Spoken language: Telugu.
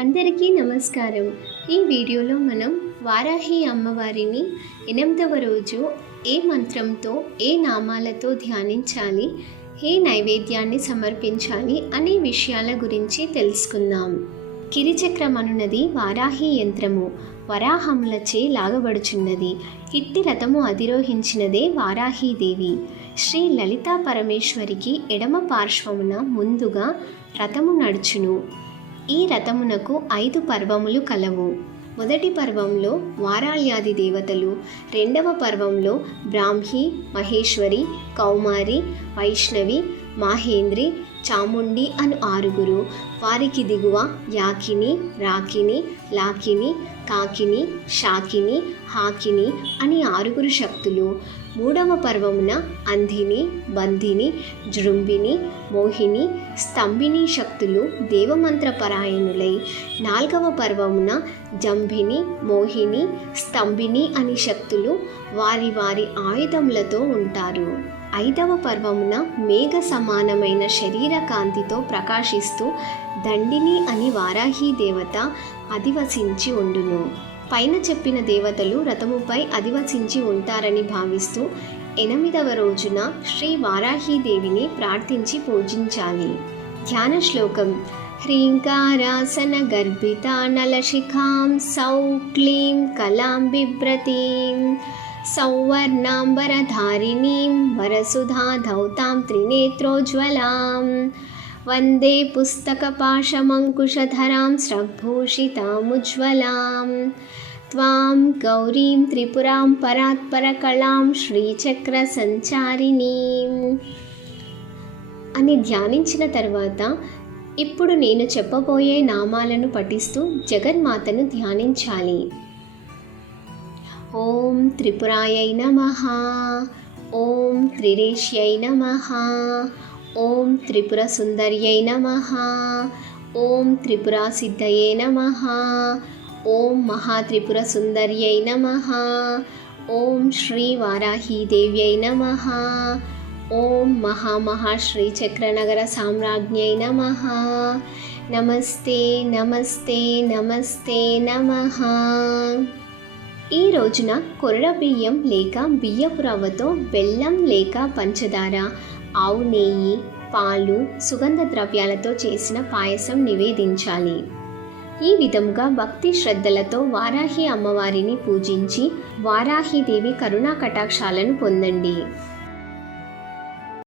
అందరికీ నమస్కారం. ఈ వీడియోలో మనం వారాహి అమ్మవారిని 8వ రోజు ఏ మంత్రంతో ఏ నామాలతో ధ్యానించాలి, ఏ నైవేద్యాన్ని సమర్పించాలి అనే విషయాల గురించి తెలుసుకుందాం. కిరిచక్రం అనున్నది వారాహి యంత్రము, వరాహములచే లాగబడుచున్నది. ఇట్టి రథము అధిరోహించినదే వారాహీదేవి. శ్రీ లలితా పరమేశ్వరికి ఎడమ పార్శ్వమున ముందుగా రథము నడుచును. ఈ రథమునకు 5 పర్వములు కలవు. మొదటి పర్వంలో వారాళ్యాది దేవతలు, రెండవ పర్వంలో బ్రాహ్మి, మహేశ్వరి, కౌమారి, వైష్ణవి, మాహేంద్రి, చాముండి అను 6, వారికి దిగువ యాకిని, రాకిని, లాకిని, కాకిని, శాకిని, హాకిని అని 6 శక్తులు. మూడవ పర్వమున అంధిని, బంధిని, జృంభిని, మోహిని, స్తంభిని శక్తులు దేవమంత్రపరాయణులై, 4వ పర్వమున జంభిని, మోహిని, స్తంభిని అని శక్తులు వారి వారి ఆయుధములతో ఉంటారు. 5వ పర్వమున మేఘ సమానమైన శరీర కాంతితో ప్రకాశిస్తూ దండిని అని వారాహి దేవత అధివసించి ఉండును. పైన చెప్పిన దేవతలు రథముపై అధివసించి ఉంటారని భావిస్తూ 8వ రోజున శ్రీ వారాహీదేవిని ప్రార్థించి పూజించాలి. ధ్యాన శ్లోకం: హ్రీంకారాసన గర్భితా నలశిఖాం సౌ క్లీం కలాం బిభ్రతీం సౌవర్ణాంబరధారిణీం వరసుధా ధౌతాం త్రినేత్రోజ్వలాం వందే పుస్తకపాశమంకుశధరాం స్రగ్భూషితాముజ్వలాం త్వాం గౌరీం త్రిపురాం పరాత్పరకళాం శ్రీచక్ర సంచారిణీం అని ధ్యానించిన తర్వాత ఇప్పుడు నేను చెప్పబోయే నామాలను పఠిస్తూ జగన్మాతను ధ్యానించాలి. ఓం త్రిపురాయై నమః, ఓం త్రిరేష్యై నమః, ఓం త్రిపుర సుందర్యై నమః, ఓం త్రిపురా సిద్ధయే నమః, ఓం మహాత్రిపుర సుందర్యై నమః, ఓం శ్రీ వారాహీదేవ్యై నమః, ఓం మహాశ్రీచక్రనగర సామ్రాజ్ఞై నమః. నమస్తే నమస్తే నమస్తే నమః. ఈ రోజున కొరడ బియ్యం లేక బియ్యపు రవ్వతో బెల్లం లేక పంచదార, ఆవు నెయ్యి, పాలు, సుగంధ ద్రవ్యాలతో చేసిన పాయసం నివేదించాలి. ఈ విధముగా భక్తి శ్రద్ధలతో వారాహి అమ్మవారిని పూజించి వారాహీదేవి కరుణా కటాక్షాలను పొందండి.